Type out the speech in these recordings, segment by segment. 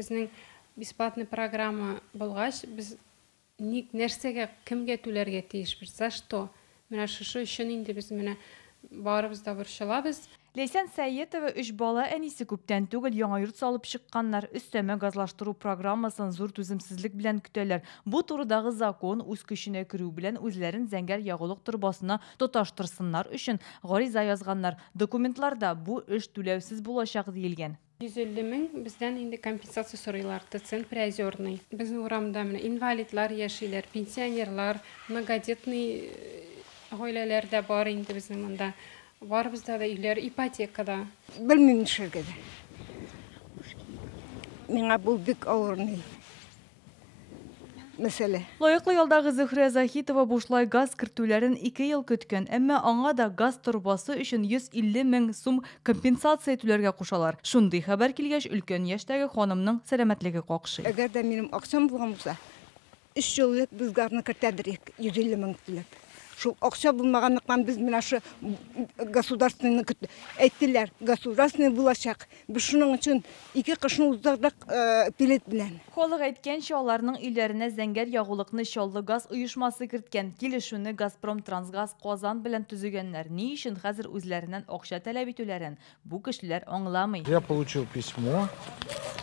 Безнең бесплатный программа булгач, без ник нәрсәгә кемгә түләргә тиешбез? За что? Менә шушы өчен инде без менә барыбыз да борчылабыз. Лейсан Сәйетова 3 бала әнисе күптән түгел яңа йорт салып чыкканнар. Өстәмә газлаштыру программасын зур түземсезлек белән көтәләр. Бу турыдагы закон үз көченә керү белән үзләрен зәңгәр ягулык торбасына тоташтырсыннар өчен гариза язганнар. Документларда бу эш түләүсез булачак диелгән. 150 мең бездән инде компенсация сорыйлар, ТЦН Приозерный. Безнең урамда менә инвалидлар яшиләр, пенсионерлар, многодетный гаиләләр дә бар инде безнең монда. Барыбызда да үйләр ипотекада. Белмим нишергә дә. Миңа бу бик авырный мәсьәлә. Лаеклы ялдагы Зөһрә Захитова бушлай газ кертүләрен 2 ел көткән, әмма аңа да газ торбасы өчен 150 мең сум компенсация түләргә кушалар. Шундый хәбәр килгәч, өлкән яшьтәге ханымның сәламәтлеге какшый. Әгәр дә минем акчам булган булса, 3 еллык без газны кертәдерик, 150 мең түләп. Шул акча булмаганлыктан без менә шу государственный әйттеләр, государственный булачак. Без шуның өчен 2 кышны уздырдык билет белән. Халык әйткәнчә, аларның өйләренә зәңгәр ягулыкны Чаллы газ оешмасы керткән. Килешүне Газпром Трансгаз Казан белән төзегәннәр. Ни өчен хәзер үзләреннән акча таләп итүләрен бу кешеләр аңламый. Я получил письмо,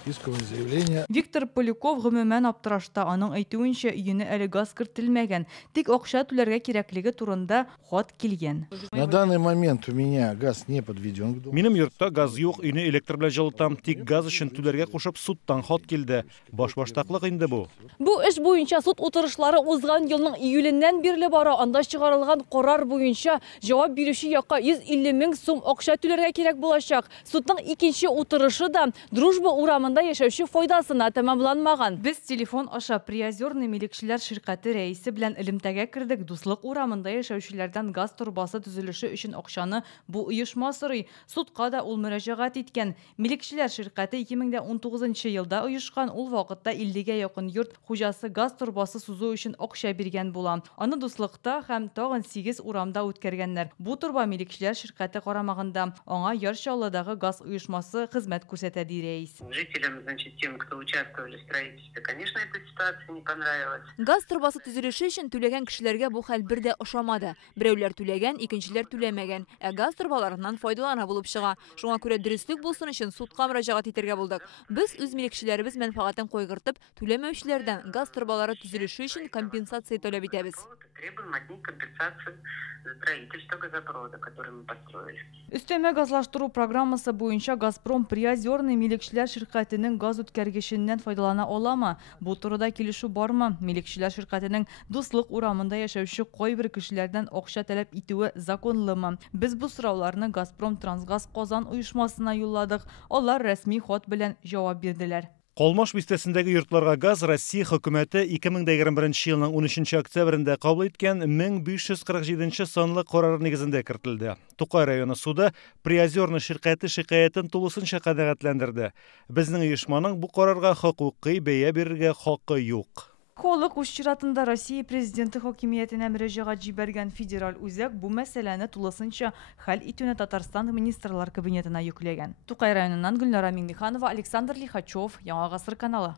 исковое заявление. Виктор Поляков гомумән аптырашта. Аның әйтүенчә, өенә әле газ кертелмәгән. Тик акча түләргә кирәклеге турында хат килгән. На данный момент у меня газ не подведен к дому. Минем йортта газ юк, өйне электр белән җылытам, тик газ өчен түләргә кушып судтан хат килде. Башбаштаклык инде бу. Бу эш буенча суд утырышлары узган елның июленнән бирле бара. Анда чыгарылган карар буенча җавап бирүче якка 150 мең сум акча түләргә кирәк булачак. Судның икенче утырышы да Дружба урамында яшәүче файдасына тәмамланмаган. Без телефон аша Приозерный милекчеләр ширкаты рәисе белән элемтәгә кирдек. Дуслык урамында яшәүчеләрдән газ торбасы төзелеше өчен акчаны бу оешма сорый. Судка да ул мөрәҗәгать иткән. Милекчеләр ширкаты 2019 елда оешкан. Ул вакытта 50гә якын йорт хуҗасы газ торбасы сузу өчен акча биргән була. Аны дуслыкта һәм тагын 8 урамда үткәргәннәр. Бу торба милекчеләр ширкаты карамагында. Аңа Ярчаллыдагы газ оешмасы хезмәт күрсәтә ди рәис. Жителям, значит, тем, кто участвовали в строительстве, конечно, эта ситуация не понравилась. Газ торбасы төзелеше өчен түләгән кешеләргә бу хәл бер дә ошамады. Берәүләр түләгән, икенчеләр түләмәгән. Газ торбаларыннан файдалана булып чыга. Шуңа күрә дөреслек булсын өчен судка мөрәҗәгать итәргә булдык. Біз үз милекчеләребез мәнфәгатен койгыртып, түләмәүчеләрдән газ торбалары төзелеше өчен компенсация таләп итәбез. Требуем от них компенсацию за строительство газопровода, который мы построили. Өстәмә газлаштыру программасы буенча Газпром Приозерный милекчеләр ширкатының газ үткәргеченнән файдалана аламы? Бу турыда килешү бармы? Милекчеләр ширкатының дуслык урамында яшәүче кайбер кешеләрдән акча таләп итүе законлымы? Без бу сорауларны Газпром Трансгаз Казан оешмасына юлладык. Алар рәсми хат белән җавап бирделәр. Калмаш бистәсендәге йортларга газ Россия хөкүмәте 2021 елның 13 октябрендә кабул иткән 1547 санлы карар нигезендә кертелде. Тукай районы суды Приозерный ширкаты шикаятен тулысынча канәгатьләндерде. Безнең оешманың бу карарга хокукый бәя бирергә хакы юк. Халык үз чиратында Россия президенты хакимиятенә мөрәҗәгать җибәргән федераль үзәк бу мәсьәләне тулысынча хәл итүне Татарстан министрлар кабинетына йөкләгән. Тукай районыннан Гөлнара Миңнеханова, Александр Лихачев, Яңа гасыр каналы.